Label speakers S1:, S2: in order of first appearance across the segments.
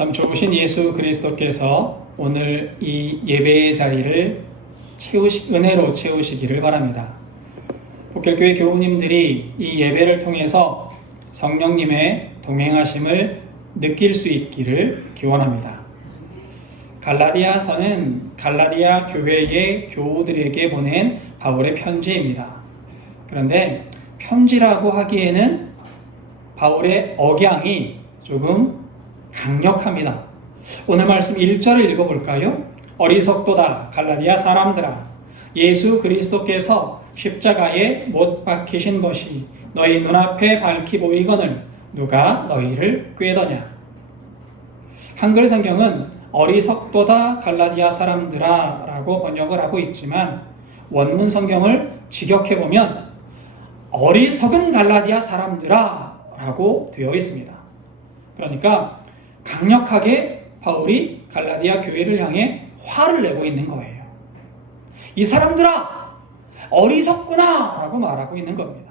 S1: 참 좋으신 예수 그리스도께서 오늘 이 예배의 자리를 채우시, 은혜로 채우시기를 바랍니다. 복결교회 교우님들이 이 예배를 통해서 성령님의 동행하심을 느낄 수 있기를 기원합니다. 갈라디아서는 갈라디아 교회의 교우들에게 보낸 바울의 편지입니다. 그런데 편지라고 하기에는 바울의 억양이 조금 강력합니다. 오늘 말씀 1절을 읽어볼까요? 어리석도다 갈라디아 사람들아 예수 그리스도께서 십자가에 못 박히신 것이 너희 눈앞에 밝히 보이거늘 누가 너희를 꾀더냐 한글 성경은 어리석도다 갈라디아 사람들아 라고 번역을 하고 있지만 원문 성경을 직역해 보면 어리석은 갈라디아 사람들아 라고 되어 있습니다. 그러니까 강력하게 바울이 갈라디아 교회를 향해 화를 내고 있는 거예요. 이 사람들아 어리석구나 라고 말하고 있는 겁니다.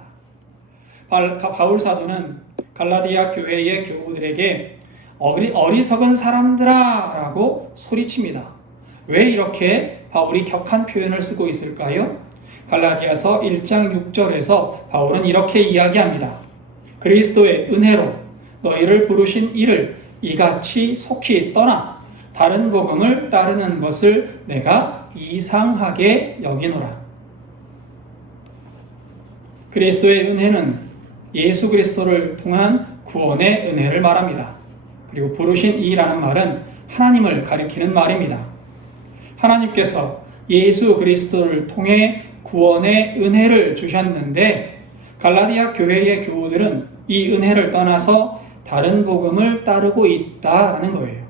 S1: 바울 사도는 갈라디아 교회의 교우들에게 어리, 어리석은 사람들아 라고 소리칩니다. 왜 이렇게 바울이 격한 표현을 쓰고 있을까요? 갈라디아서 1장 6절에서 바울은 이렇게 이야기합니다. 그리스도의 은혜로 너희를 부르신 이를 이같이 속히 떠나 다른 복음을 따르는 것을 내가 이상하게 여기노라. 그리스도의 은혜는 예수 그리스도를 통한 구원의 은혜를 말합니다. 그리고 부르신 이라는 말은 하나님을 가리키는 말입니다. 하나님께서 예수 그리스도를 통해 구원의 은혜를 주셨는데 갈라디아 교회의 교우들은 이 은혜를 떠나서 다른 복음을 따르고 있다라는 거예요.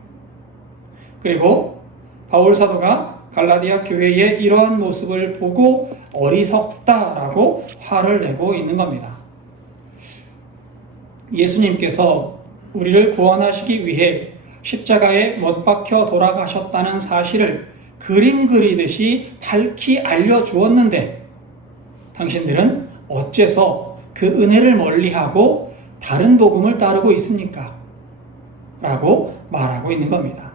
S1: 그리고 바울 사도가 갈라디아 교회의 이러한 모습을 보고 어리석다라고 화를 내고 있는 겁니다. 예수님께서 우리를 구원하시기 위해 십자가에 못 박혀 돌아가셨다는 사실을 그림 그리듯이 밝히 알려주었는데 당신들은 어째서 그 은혜를 멀리하고 다른 복음을 따르고 있습니까? 라고 말하고 있는 겁니다.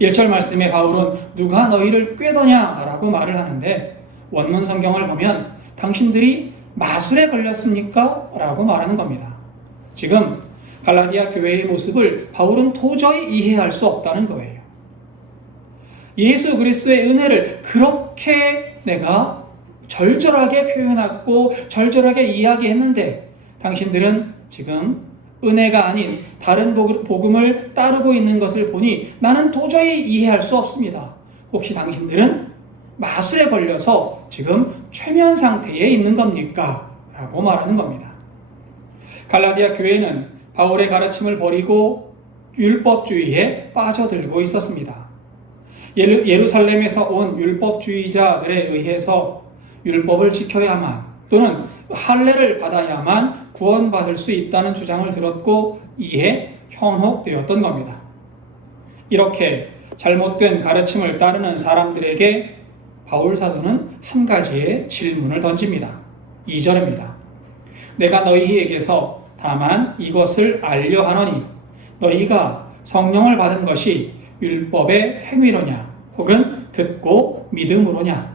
S1: 1절 말씀에 바울은 누가 너희를 꾀더냐? 라고 말을 하는데 원문 성경을 보면 당신들이 마술에 걸렸습니까? 라고 말하는 겁니다. 지금 갈라디아 교회의 모습을 바울은 도저히 이해할 수 없다는 거예요. 예수 그리스도의 은혜를 그렇게 내가 절절하게 표현하고 절절하게 이야기했는데 당신들은 지금 은혜가 아닌 다른 복음을 따르고 있는 것을 보니 나는 도저히 이해할 수 없습니다. 혹시 당신들은 마술에 걸려서 지금 최면 상태에 있는 겁니까? 라고 말하는 겁니다. 갈라디아 교회는 바울의 가르침을 버리고 율법주의에 빠져들고 있었습니다. 예루살렘에서 온 율법주의자들에 의해서 율법을 지켜야만 또는 할례를 받아야만 구원받을 수 있다는 주장을 들었고 이에 현혹되었던 겁니다. 이렇게 잘못된 가르침을 따르는 사람들에게 바울 사도는 한 가지의 질문을 던집니다. 2절입니다. 내가 너희에게서 다만 이것을 알려 하노니 너희가 성령을 받은 것이 율법의 행위로냐 혹은 듣고 믿음으로냐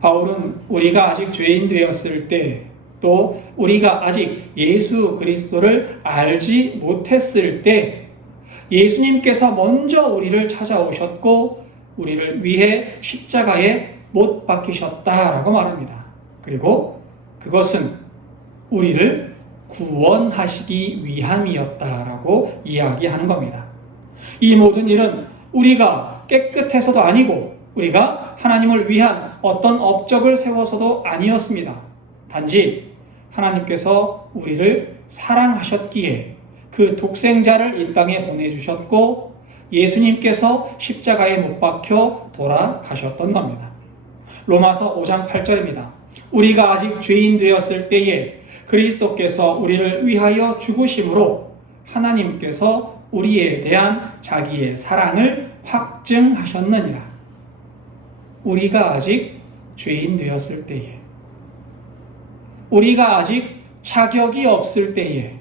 S1: 바울은 우리가 아직 죄인 되었을 때 또 우리가 아직 예수 그리스도를 알지 못했을 때 예수님께서 먼저 우리를 찾아오셨고 우리를 위해 십자가에 못 박히셨다라고 말합니다. 그리고 그것은 우리를 구원하시기 위함이었다라고 이야기하는 겁니다. 이 모든 일은 우리가 깨끗해서도 아니고 우리가 하나님을 위한 어떤 업적을 세워서도 아니었습니다. 단지 하나님께서 우리를 사랑하셨기에 그 독생자를 이 땅에 보내주셨고 예수님께서 십자가에 못 박혀 돌아가셨던 겁니다. 로마서 5장 8절입니다. 우리가 아직 죄인 되었을 때에 그리스도께서 우리를 위하여 죽으심으로 하나님께서 우리에 대한 자기의 사랑을 확증하셨느니라. 우리가 아직 죄인 되었을 때에 우리가 아직 자격이 없을 때에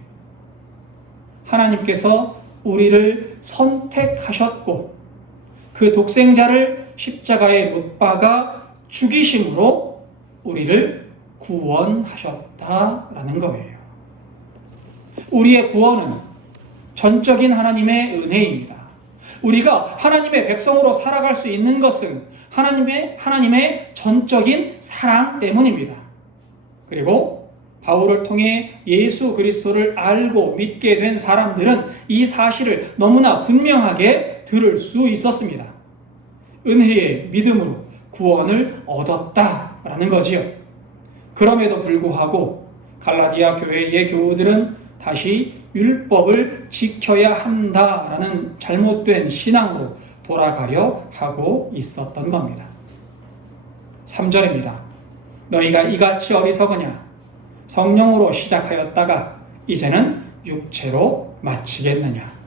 S1: 하나님께서 우리를 선택하셨고 그 독생자를 십자가에 못 박아 죽이심으로 우리를 구원하셨다라는 거예요. 우리의 구원은 전적인 하나님의 은혜입니다. 우리가 하나님의 백성으로 살아갈 수 있는 것은 하나님의 하나님의 전적인 사랑 때문입니다. 그리고 바울을 통해 예수 그리스도를 알고 믿게 된 사람들은 이 사실을 너무나 분명하게 들을 수 있었습니다. 은혜의 믿음으로 구원을 얻었다라는 거지요. 그럼에도 불구하고 갈라디아 교회의 교우들은 다시 율법을 지켜야 한다라는 잘못된 신앙으로 돌아가려 하고 있었던 겁니다. 3절입니다. 너희가 이같이 어리석으냐? 성령으로 시작하였다가 이제는 육체로 마치겠느냐?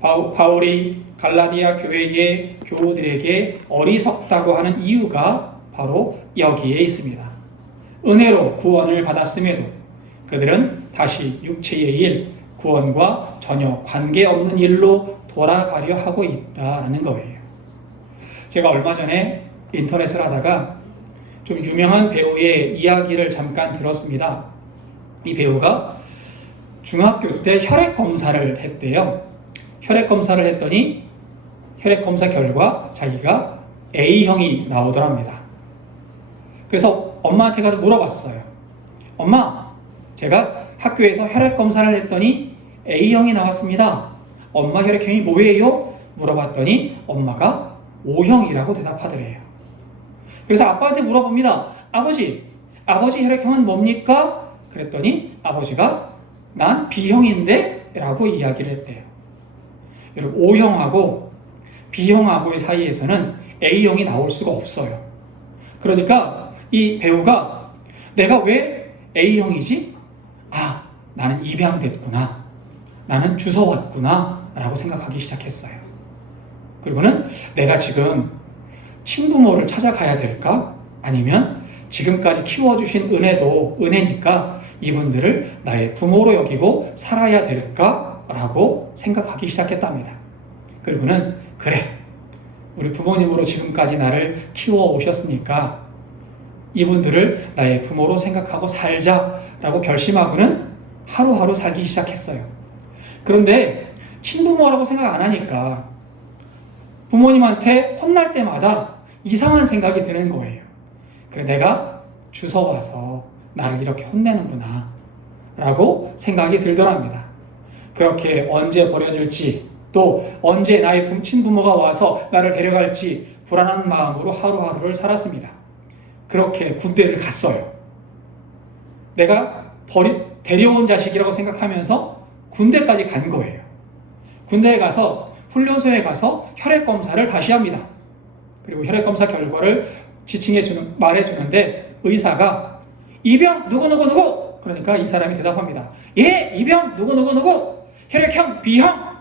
S1: 바울이 갈라디아 교회의 교우들에게 어리석다고 하는 이유가 바로 여기에 있습니다. 은혜로 구원을 받았음에도 그들은 다시 육체의 일, 구원과 전혀 관계없는 일로 돌아가려 하고 있다라는 거예요. 제가 얼마 전에 인터넷을 하다가 좀 유명한 배우의 이야기를 잠깐 들었습니다. 이 배우가 중학교 때 혈액 검사를 했대요. 혈액 검사를 했더니 혈액 검사 결과 자기가 A형이 나오더랍니다. 그래서 엄마한테 가서 물어봤어요. 엄마, 제가 학교에서 혈액 검사를 했더니 A형이 나왔습니다. 엄마 혈액형이 뭐예요? 물어봤더니 엄마가 O형이라고 대답하더래요. 그래서 아빠한테 물어봅니다. 아버지, 아버지 혈액형은 뭡니까? 그랬더니 아버지가 난 B형인데? 라고 이야기를 했대요. 여러분, O형하고 B형하고의 사이에서는 A형이 나올 수가 없어요. 그러니까 이 배우가 내가 왜 A형이지? 아, 나는 입양됐구나. 나는 주워 왔구나. 라고 생각하기 시작했어요. 그리고는 내가 지금 친부모를 찾아가야 될까? 아니면 지금까지 키워주신 은혜도 은혜니까 이분들을 나의 부모로 여기고 살아야 될까? 라고 생각하기 시작했답니다. 그리고는 그래. 우리 부모님으로 지금까지 나를 키워 오셨으니까 이분들을 나의 부모로 생각하고 살자라고 결심하고는 하루하루 살기 시작했어요. 그런데 친부모라고 생각 안 하니까 부모님한테 혼날 때마다 이상한 생각이 드는 거예요. 그래, 내가 주워와서 나를 이렇게 혼내는구나. 라고 생각이 들더랍니다. 그렇게 언제 버려질지, 또 언제 나의 친부모가 와서 나를 데려갈지 불안한 마음으로 하루하루를 살았습니다. 그렇게 군대를 갔어요. 내가 버리, 데려온 자식이라고 생각하면서 군대까지 간 거예요. 군대에 가서 훈련소에 가서 혈액 검사를 다시 합니다. 그리고 혈액 검사 결과를 지칭해 주는 말해 주는데 의사가 이병 누구 누구 누구 그러니까 이 사람이 대답합니다. 예, 이병 누구 누구 누구 혈액형 B형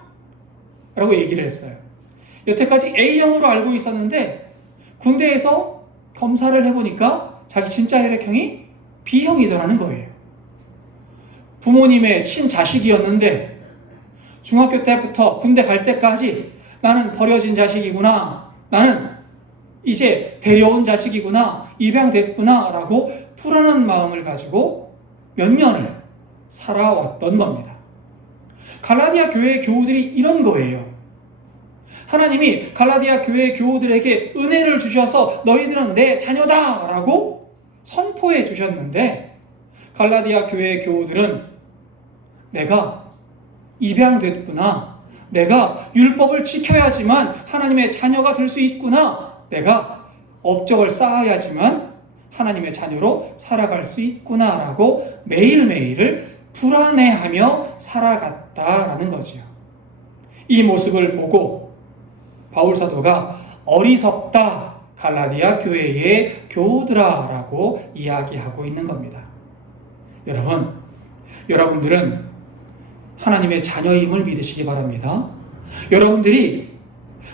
S1: 라고 얘기를 했어요. 여태까지 A형으로 알고 있었는데 군대에서 검사를 해 보니까 자기 진짜 혈액형이 B형이더라는 거예요. 부모님의 친자식이었는데 중학교 때부터 군대 갈 때까지 나는 버려진 자식이구나. 나는 이제 데려온 자식이구나. 입양됐구나. 라고 불안한 마음을 가지고 몇 년을 살아왔던 겁니다. 갈라디아 교회 교우들이 이런 거예요. 하나님이 갈라디아 교회 교우들에게 은혜를 주셔서 너희들은 내 자녀다 라고 선포해 주셨는데 갈라디아 교회 교우들은 내가 입양됐구나. 내가 율법을 지켜야지만 하나님의 자녀가 될 수 있구나. 내가 업적을 쌓아야지만 하나님의 자녀로 살아갈 수 있구나라고 매일매일을 불안해하며 살아갔다라는 거지요. 이 모습을 보고 바울 사도가 어리석다 갈라디아 교회의 교우들아라고 이야기하고 있는 겁니다. 여러분, 여러분들은 하나님의 자녀임을 믿으시기 바랍니다. 여러분들이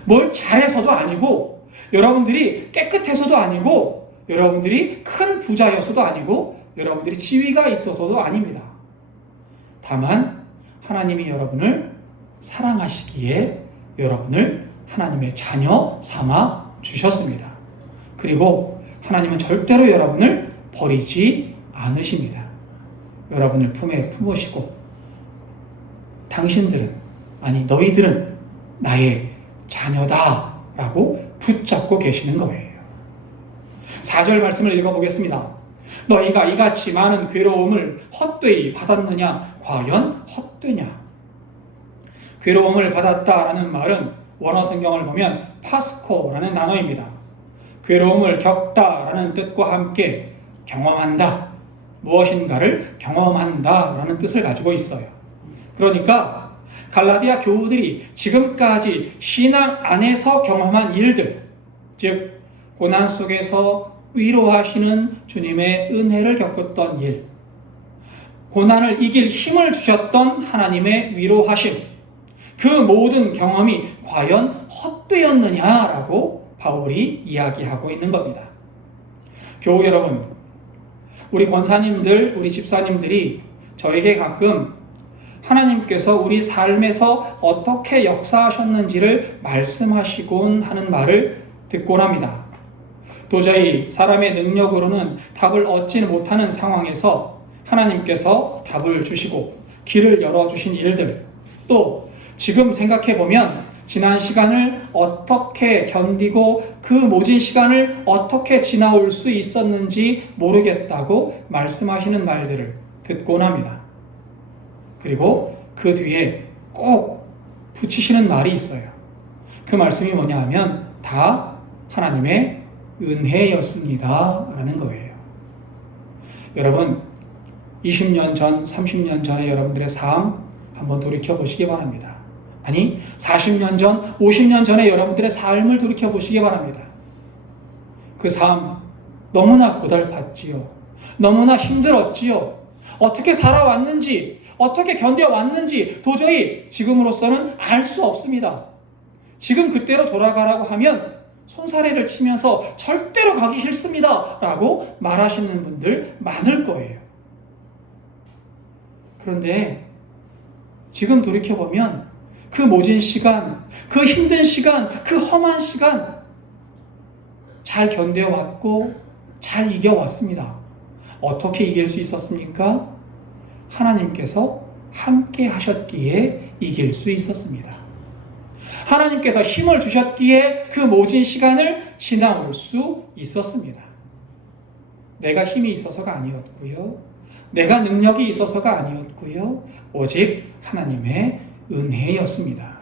S1: 뭘 잘해서도 아니고, 여러분들이 깨끗해서도 아니고, 여러분들이 큰 부자여서도 아니고, 여러분들이 지위가 있어서도 아닙니다. 다만, 하나님이 여러분을 사랑하시기에 여러분을 하나님의 자녀 삼아 주셨습니다. 그리고 하나님은 절대로 여러분을 버리지 않으십니다. 여러분을 품에 품으시고 당신들은 아니 너희들은 나의 자녀다라고 붙잡고 계시는 거예요. 4절 말씀을 읽어보겠습니다. 너희가 이같이 많은 괴로움을 헛되이 받았느냐? 과연 헛되냐? 괴로움을 받았다라는 말은 원어 성경을 보면 파스코라는 단어입니다. 괴로움을 겪다라는 뜻과 함께 경험한다, 무엇인가를 경험한다라는 뜻을 가지고 있어요. 그러니까 갈라디아 교우들이 지금까지 신앙 안에서 경험한 일들, 즉 고난 속에서 위로하시는 주님의 은혜를 겪었던 일, 고난을 이길 힘을 주셨던 하나님의 위로하심, 그 모든 경험이 과연 헛되었느냐라고 바울이 이야기하고 있는 겁니다. 교우 여러분, 우리 권사님들, 우리 집사님들이 저에게 가끔 하나님께서 우리 삶에서 어떻게 역사하셨는지를 말씀하시곤 하는 말을 듣곤 합니다. 도저히 사람의 능력으로는 답을 얻지는 못하는 상황에서 하나님께서 답을 주시고 길을 열어주신 일들, 또 지금 생각해 보면 지난 시간을 어떻게 견디고 그 모진 시간을 어떻게 지나올 수 있었는지 모르겠다고 말씀하시는 말들을 듣곤 합니다. 그리고 그 뒤에 꼭 붙이시는 말이 있어요. 그 말씀이 뭐냐 하면 다 하나님의 은혜였습니다. 라는 거예요. 여러분, 20년 전, 30년 전에 여러분들의 삶 한번 돌이켜 보시기 바랍니다. 아니, 40년 전, 50년 전에 여러분들의 삶을 돌이켜 보시기 바랍니다. 그 삶 너무나 고달팠지요. 너무나 힘들었지요. 어떻게 살아왔는지, 어떻게 견뎌왔는지 도저히 지금으로서는 알 수 없습니다. 지금 그때로 돌아가라고 하면 손사래를 치면서 절대로 가기 싫습니다. 라고 말하시는 분들 많을 거예요. 그런데 지금 돌이켜보면 그 모진 시간, 그 힘든 시간, 그 험한 시간 잘 견뎌왔고 잘 이겨왔습니다. 어떻게 이길 수 있었습니까? 하나님께서 함께 하셨기에 이길 수 있었습니다. 하나님께서 힘을 주셨기에 그 모진 시간을 지나올 수 있었습니다. 내가 힘이 있어서가 아니었고요. 내가 능력이 있어서가 아니었고요. 오직 하나님의 은혜였습니다.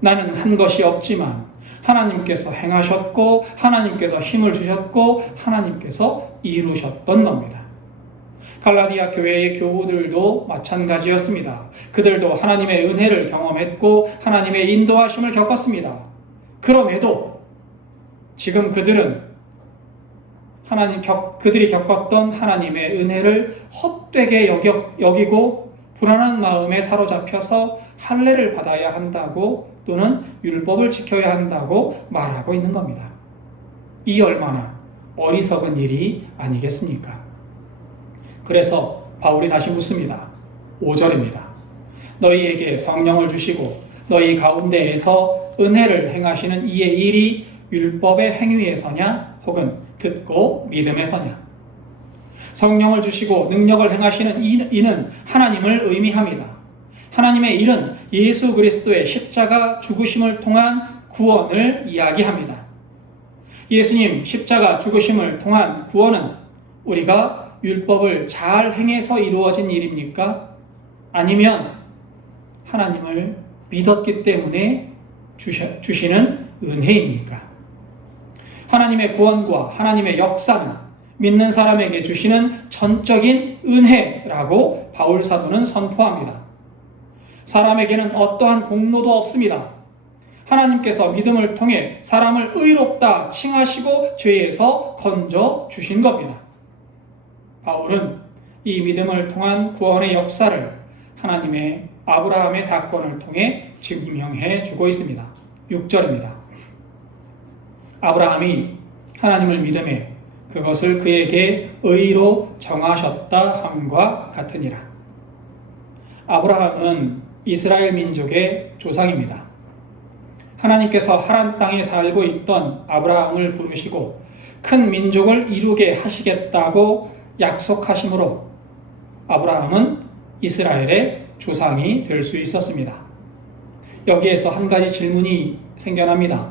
S1: 나는 한 것이 없지만 하나님께서 행하셨고 하나님께서 힘을 주셨고 하나님께서 이루셨던 겁니다. 갈라디아 교회의 교우들도 마찬가지였습니다. 그들도 하나님의 은혜를 경험했고 하나님의 인도하심을 겪었습니다. 그럼에도 지금 그들은 하나님 겪, 그들이 겪었던 하나님의 은혜를 헛되게 여겨, 여기고 불안한 마음에 사로잡혀서 할례를 받아야 한다고 또는 율법을 지켜야 한다고 말하고 있는 겁니다. 이 얼마나 어리석은 일이 아니겠습니까? 그래서 바울이 다시 묻습니다. 5절입니다. 너희에게 성령을 주시고 너희 가운데에서 은혜를 행하시는 이의 일이 율법의 행위에서냐 혹은 듣고 믿음에서냐 성령을 주시고 능력을 행하시는 이는 하나님을 의미합니다. 하나님의 일은 예수 그리스도의 십자가 죽으심을 통한 구원을 이야기합니다. 예수님 십자가 죽으심을 통한 구원은 우리가 율법을 잘 행해서 이루어진 일입니까? 아니면 하나님을 믿었기 때문에 주시는 은혜입니까? 하나님의 구원과 하나님의 역사는 믿는 사람에게 주시는 전적인 은혜라고 바울 사도는 선포합니다. 사람에게는 어떠한 공로도 없습니다. 하나님께서 믿음을 통해 사람을 의롭다 칭하시고 죄에서 건져 주신 겁니다. 바울은 이 믿음을 통한 구원의 역사를 하나님의 아브라함의 사건을 통해 증명해 주고 있습니다. 6절입니다. 아브라함이 하나님을 믿음에 그것을 그에게 의로 정하셨다 함과 같으니라. 아브라함은 이스라엘 민족의 조상입니다. 하나님께서 하란 땅에 살고 있던 아브라함을 부르시고 큰 민족을 이루게 하시겠다고 약속하심으로 아브라함은 이스라엘의 조상이 될 수 있었습니다. 여기에서 한 가지 질문이 생겨납니다.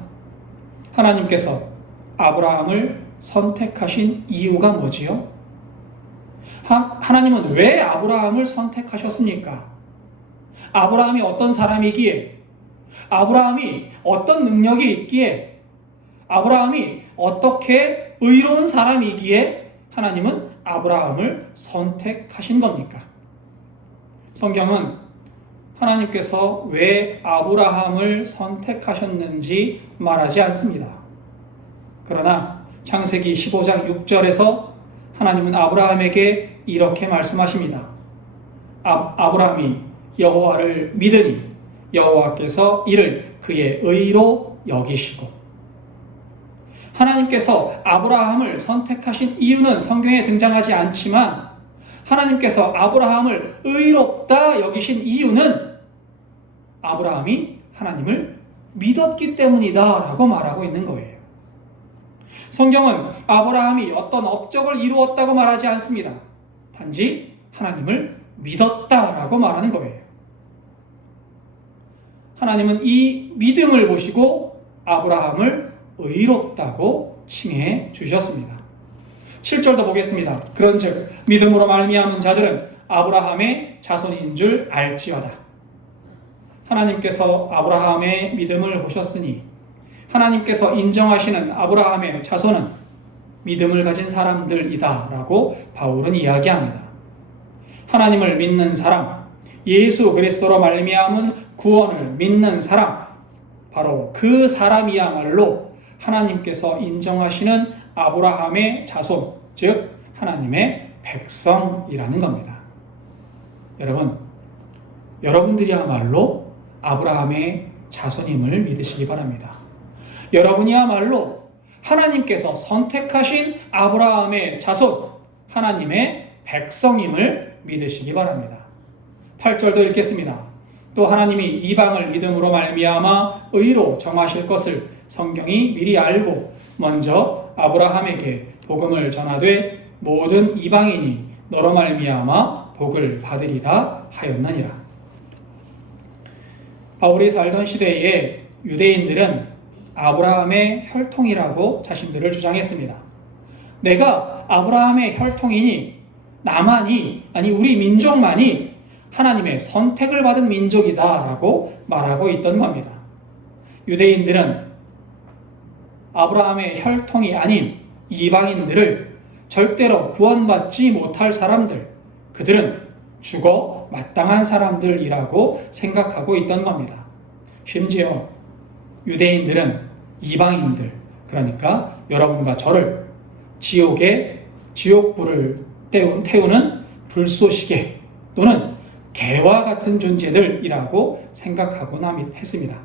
S1: 하나님께서 아브라함을 선택하신 이유가 뭐지요? 하, 하나님은 왜 아브라함을 선택하셨습니까? 아브라함이 어떤 사람이기에, 아브라함이 어떤 능력이 있기에, 아브라함이 어떻게 의로운 사람이기에 하나님은 아브라함을 선택하신 겁니까? 성경은 하나님께서 왜 아브라함을 선택하셨는지 말하지 않습니다. 그러나 창세기 15장 6절에서 하나님은 아브라함에게 이렇게 말씀하십니다. 아, 아브라함이 여호와를 믿으니 여호와께서 이를 그의 의로 여기시고 하나님께서 아브라함을 선택하신 이유는 성경에 등장하지 않지만 하나님께서 아브라함을 의롭다 여기신 이유는 아브라함이 하나님을 믿었기 때문이다라고 말하고 있는 거예요. 성경은 아브라함이 어떤 업적을 이루었다고 말하지 않습니다. 단지 하나님을 믿었다라고 말하는 거예요. 하나님은 이 믿음을 보시고 아브라함을 의롭다고 칭해 주셨습니다. 7절도 보겠습니다. 그런즉 믿음으로 말미암은 자들은 아브라함의 자손인 줄 알지어다. 하나님께서 아브라함의 믿음을 보셨으니 하나님께서 인정하시는 아브라함의 자손은 믿음을 가진 사람들이다라고 바울은 이야기합니다. 하나님을 믿는 사람, 예수 그리스도로 말미암은 구원을 믿는 사람, 바로 그 사람이야말로 하나님께서 인정하시는 아브라함의 자손, 즉 하나님의 백성이라는 겁니다. 여러분, 여러분들이야말로 아브라함의 자손임을 믿으시기 바랍니다. 여러분이야말로 하나님께서 선택하신 아브라함의 자손, 하나님의 백성임을 믿으시기 바랍니다. 8절도 읽겠습니다. 또 하나님이 이방을 믿음으로 말미암아 의로 정하실 것을 성경이 미리 알고 먼저 아브라함에게 복음을 전하되 모든 이방인이 너로 말미암아 복을 받으리라 하였느니라. 바울이 살던 시대에 유대인들은 아브라함의 혈통이라고 자신들을 주장했습니다. 내가 아브라함의 혈통이니 나만이 아니 우리 민족만이 하나님의 선택을 받은 민족이다라고 말하고 있던 겁니다. 유대인들은 아브라함의 혈통이 아닌 이방인들을 절대로 구원받지 못할 사람들, 그들은 죽어 마땅한 사람들이라고 생각하고 있던 겁니다. 심지어 유대인들은 이방인들, 그러니까 여러분과 저를 지옥에 지옥불을 태우는 불쏘시개 또는 개와 같은 존재들이라고 생각하곤 했습니다.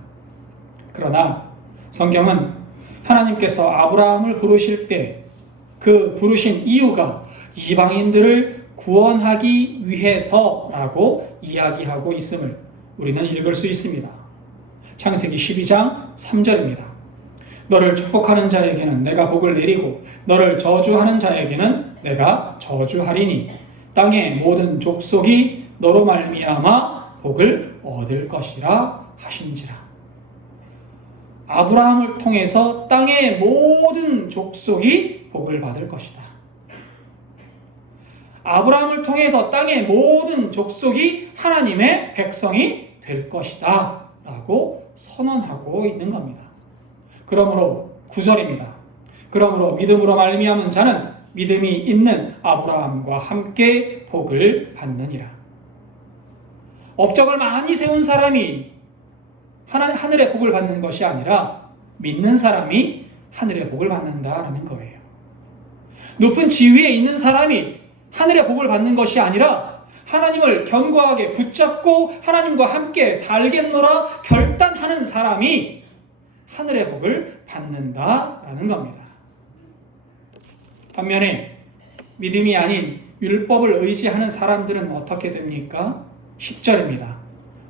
S1: 그러나 성경은 하나님께서 아브라함을 부르실 때 그 부르신 이유가 이방인들을 구원하기 위해서라고 이야기하고 있음을 우리는 읽을 수 있습니다. 창세기 12장 3절입니다. 너를 축복하는 자에게는 내가 복을 내리고 너를 저주하는 자에게는 내가 저주하리니 땅의 모든 족속이 너로 말미암아 복을 얻을 것이라 하신지라. 아브라함을 통해서 땅의 모든 족속이 복을 받을 것이다. 아브라함을 통해서 땅의 모든 족속이 하나님의 백성이 될 것이다. 라고 선언하고 있는 겁니다. 그러므로 9절입니다. 그러므로 믿음으로 말미암은 자는 믿음이 있는 아브라함과 함께 복을 받느니라. 업적을 많이 세운 사람이 하늘의 복을 받는 것이 아니라 믿는 사람이 하늘의 복을 받는다라는 거예요. 높은 지위에 있는 사람이 하늘의 복을 받는 것이 아니라 하나님을 견고하게 붙잡고 하나님과 함께 살겠노라 결단하는 사람이 하늘의 복을 받는다라는 겁니다. 반면에 믿음이 아닌 율법을 의지하는 사람들은 어떻게 됩니까? 10절입니다.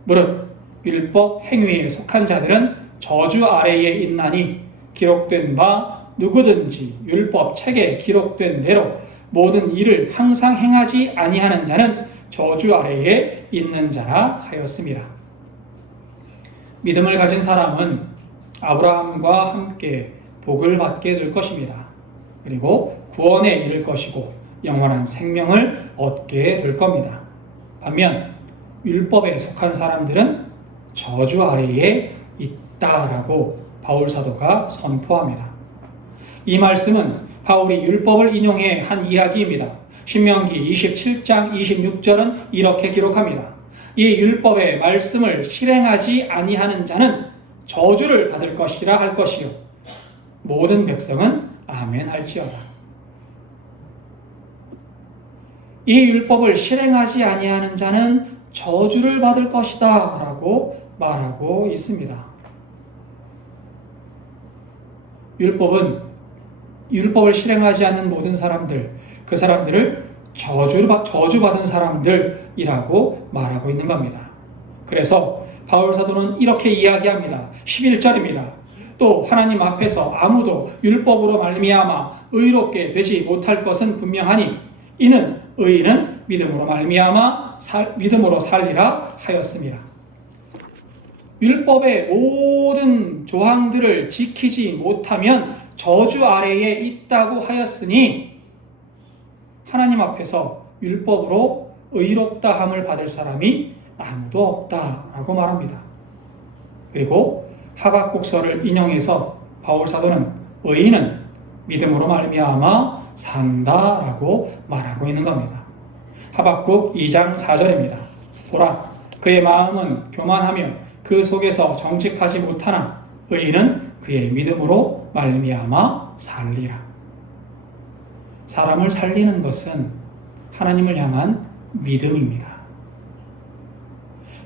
S1: 무릇 율법 행위에 속한 자들은 저주 아래에 있나니 기록된 바 누구든지 율법 책에 기록된 대로 모든 일을 항상 행하지 아니하는 자는 저주 아래에 있는 자라 하였습니다. 믿음을 가진 사람은 아브라함과 함께 복을 받게 될 것입니다. 그리고 구원에 이를 것이고 영원한 생명을 얻게 될 겁니다. 반면 율법에 속한 사람들은 저주 아래에 있다라고 바울 사도가 선포합니다. 이 말씀은 바울이 율법을 인용해 한 이야기입니다. 신명기 27장 26절은 이렇게 기록합니다. 이 율법의 말씀을 실행하지 아니하는 자는 저주를 받을 것이라 할 것이요 모든 백성은 아멘 할지어다. 이 율법을 실행하지 아니하는 자는 저주를 받을 것이다라고 말하고 있습니다. 율법은 율법을 실행하지 않는 모든 사람들, 그 사람들을 저주, 저주받은 사람들이라고 말하고 있는 겁니다. 그래서 바울 사도는 이렇게 이야기합니다. 11절입니다. 또 하나님 앞에서 아무도 율법으로 말미암아 의롭게 되지 못할 것은 분명하니 이는 의인은 믿음으로 말미암아 살, 믿음으로 살리라 하였습니다. 율법의 모든 조항들을 지키지 못하면 저주 아래에 있다고 하였으니 하나님 앞에서 율법으로 의롭다 함을 받을 사람이 아무도 없다라고 말합니다. 그리고 하박국서를 인용해서 바울 사도는 의인은 믿음으로 말미암아 산다라고 말하고 있는 겁니다. 하박국 2장 4절입니다. 보라 그의 마음은 교만하며 그 속에서 정직하지 못하나 의인은 그의 믿음으로 말미암아 살리라. 사람을 살리는 것은 하나님을 향한 믿음입니다.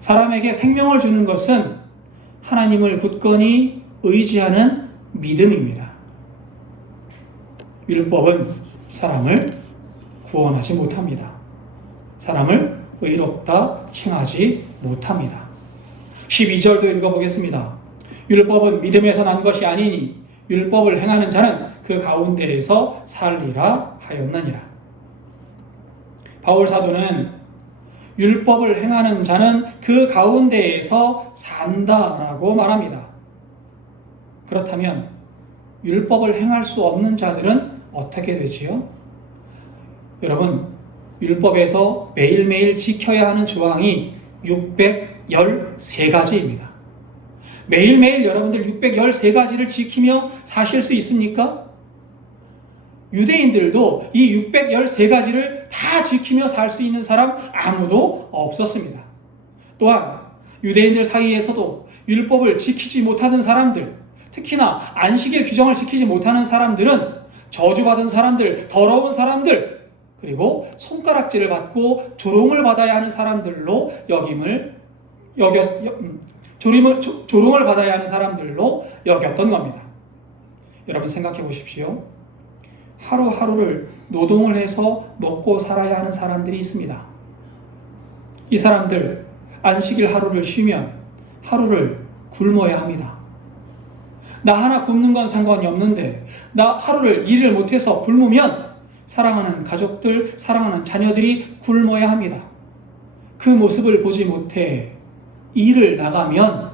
S1: 사람에게 생명을 주는 것은 하나님을 굳건히 의지하는 믿음입니다. 율법은 사람을 구원하지 못합니다. 사람을 의롭다 칭하지 못합니다. 12절도 읽어보겠습니다. 율법은 믿음에서 난 것이 아니니 율법을 행하는 자는 그 가운데에서 살리라 하였느니라. 바울 사도는 율법을 행하는 자는 그 가운데에서 산다라고 말합니다. 그렇다면 율법을 행할 수 없는 자들은 어떻게 되지요? 여러분, 율법에서 매일매일 지켜야 하는 조항이 613가지입니다. 매일매일 여러분들 613가지를 지키며 사실 수 있습니까? 유대인들도 이 613가지를 다 지키며 살 수 있는 사람 아무도 없었습니다. 또한 유대인들 사이에서도 율법을 지키지 못하는 사람들, 특히나 안식일 규정을 지키지 못하는 사람들은 저주받은 사람들, 더러운 사람들, 그리고 손가락질을 받고 조롱을 받아야 하는 사람들로 여김을 여겼 음, 조림을 조, 조롱을 받아야 하는 사람들로 여겼던 겁니다. 여러분 생각해 보십시오. 하루하루를 노동을 해서 먹고 살아야 하는 사람들이 있습니다. 이 사람들 안식일 하루를 쉬면 하루를 굶어야 합니다. 나 하나 굶는 건 상관이 없는데 나 하루를 일을 못해서 굶으면 사랑하는 가족들, 사랑하는 자녀들이 굶어야 합니다. 그 모습을 보지 못해 일을 나가면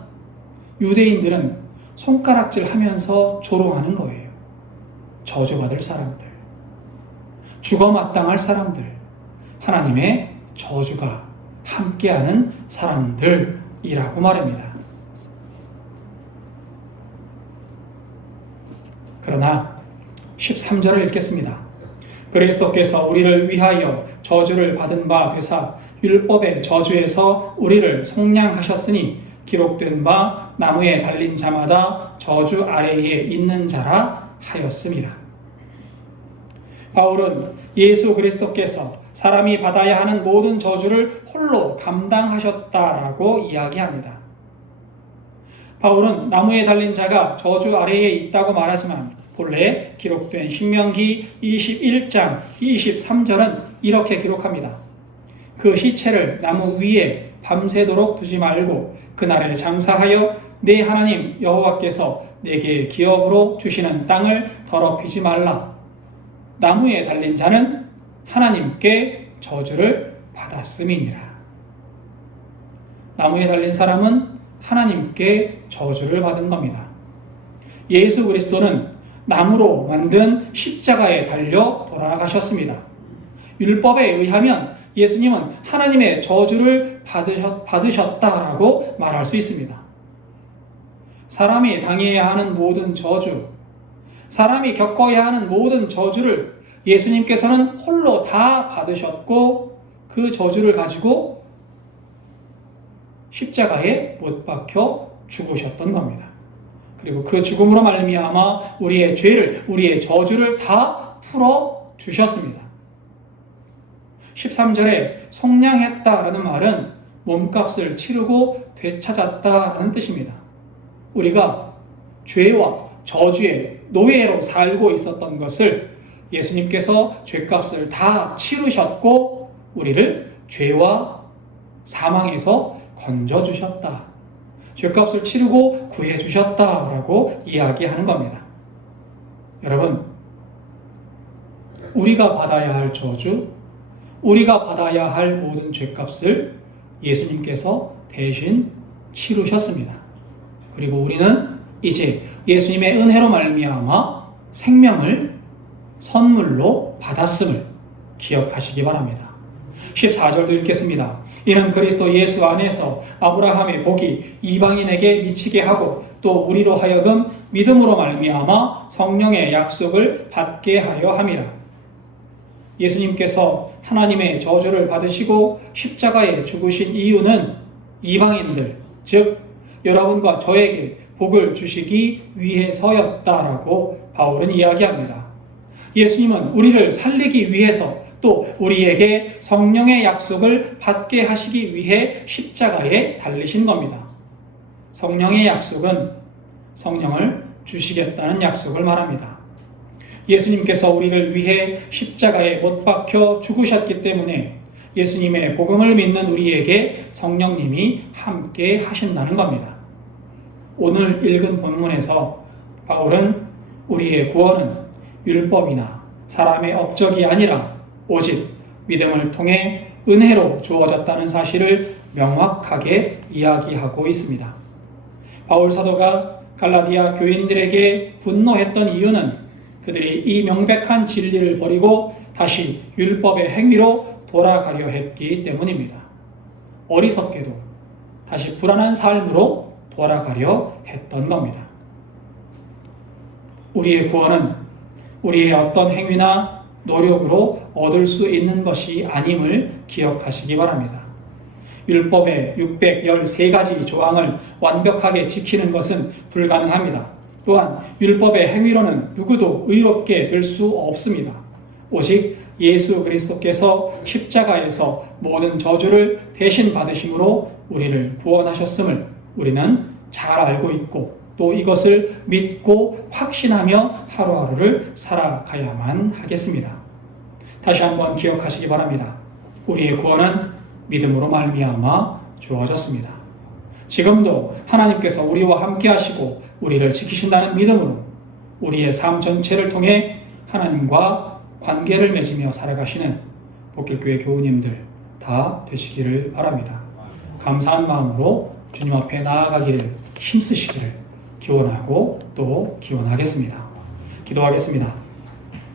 S1: 유대인들은 손가락질 하면서 조롱하는 거예요. 저주받을 사람들. 죽어 마땅할 사람들. 하나님의 저주가 함께하는 사람들이라고 말합니다. 그러나 13절을 읽겠습니다. 그리스도께서 우리를 위하여 저주를 받은 바 되사 율법의 저주에서 우리를 속량하셨으니 기록된 바 나무에 달린 자마다 저주 아래에 있는 자라 하였습니다. 바울은 예수 그리스도께서 사람이 받아야 하는 모든 저주를 홀로 감당하셨다라고 이야기합니다. 바울은 나무에 달린 자가 저주 아래에 있다고 말하지만 본래 기록된 신명기 21장 23절은 이렇게 기록합니다. 그 시체를 나무 위에 밤새도록 두지 말고 그날에 장사하여 내 하나님 여호와께서 내게 기업으로 주시는 땅을 더럽히지 말라. 나무에 달린 자는 하나님께 저주를 받았음이니라. 나무에 달린 사람은 하나님께 저주를 받은 겁니다. 예수 그리스도는 나무로 만든 십자가에 달려 돌아가셨습니다. 율법에 의하면 예수님은 하나님의 저주를 받으셨, 받으셨다라고 말할 수 있습니다. 사람이 당해야 하는 모든 저주, 사람이 겪어야 하는 모든 저주를 예수님께서는 홀로 다 받으셨고 그 저주를 가지고 십자가에 못 박혀 죽으셨던 겁니다. 그리고 그 죽음으로 말미암아 우리의 죄를 우리의 저주를 다 풀어 주셨습니다. 13절에 속량했다라는 말은 몸값을 치르고 되찾았다라는 뜻입니다. 우리가 죄와 저주의 노예로 살고 있었던 것을 예수님께서 죄값을 다 치르셨고 우리를 죄와 사망에서 건져 주셨다. 죄값을 치르고 구해 주셨다라고 이야기하는 겁니다. 여러분, 우리가 받아야 할 저주, 우리가 받아야 할 모든 죄값을 예수님께서 대신 치르셨습니다. 그리고 우리는 이제 예수님의 은혜로 말미암아 생명을 선물로 받았음을 기억하시기 바랍니다. 14절도 읽겠습니다. 이는 그리스도 예수 안에서 아브라함의 복이 이방인에게 미치게 하고 또 우리로 하여금 믿음으로 말미암아 성령의 약속을 받게 하려 함이라. 예수님께서 하나님의 저주를 받으시고 십자가에 죽으신 이유는 이방인들, 즉 여러분과 저에게 복을 주시기 위해서였다라고 바울은 이야기합니다. 예수님은 우리를 살리기 위해서 또 우리에게 성령의 약속을 받게 하시기 위해 십자가에 달리신 겁니다. 성령의 약속은 성령을 주시겠다는 약속을 말합니다. 예수님께서 우리를 위해 십자가에 못 박혀 죽으셨기 때문에 예수님의 복음을 믿는 우리에게 성령님이 함께 하신다는 겁니다. 오늘 읽은 본문에서 바울은 우리의 구원은 율법이나 사람의 업적이 아니라 오직 믿음을 통해 은혜로 주어졌다는 사실을 명확하게 이야기하고 있습니다. 바울 사도가 갈라디아 교인들에게 분노했던 이유는 그들이 이 명백한 진리를 버리고 다시 율법의 행위로 돌아가려 했기 때문입니다. 어리석게도 다시 불안한 삶으로 돌아가려 했던 겁니다. 우리의 구원은 우리의 어떤 행위나 노력으로 얻을 수 있는 것이 아님을 기억하시기 바랍니다. 율법의 613가지 조항을 완벽하게 지키는 것은 불가능합니다. 또한 율법의 행위로는 누구도 의롭게 될 수 없습니다. 오직 예수 그리스도께서 십자가에서 모든 저주를 대신 받으심으로 우리를 구원하셨음을 우리는 잘 알고 있고 또 이것을 믿고 확신하며 하루하루를 살아가야만 하겠습니다. 다시 한번 기억하시기 바랍니다. 우리의 구원은 믿음으로 말미암아 주어졌습니다. 지금도 하나님께서 우리와 함께 하시고 우리를 지키신다는 믿음으로 우리의 삶 전체를 통해 하나님과 관계를 맺으며 살아가시는 복길교회 교우님들 다 되시기를 바랍니다. 감사한 마음으로 주님 앞에 나아가기를 힘쓰시기를 기원하고 또 기원하겠습니다. 기도하겠습니다.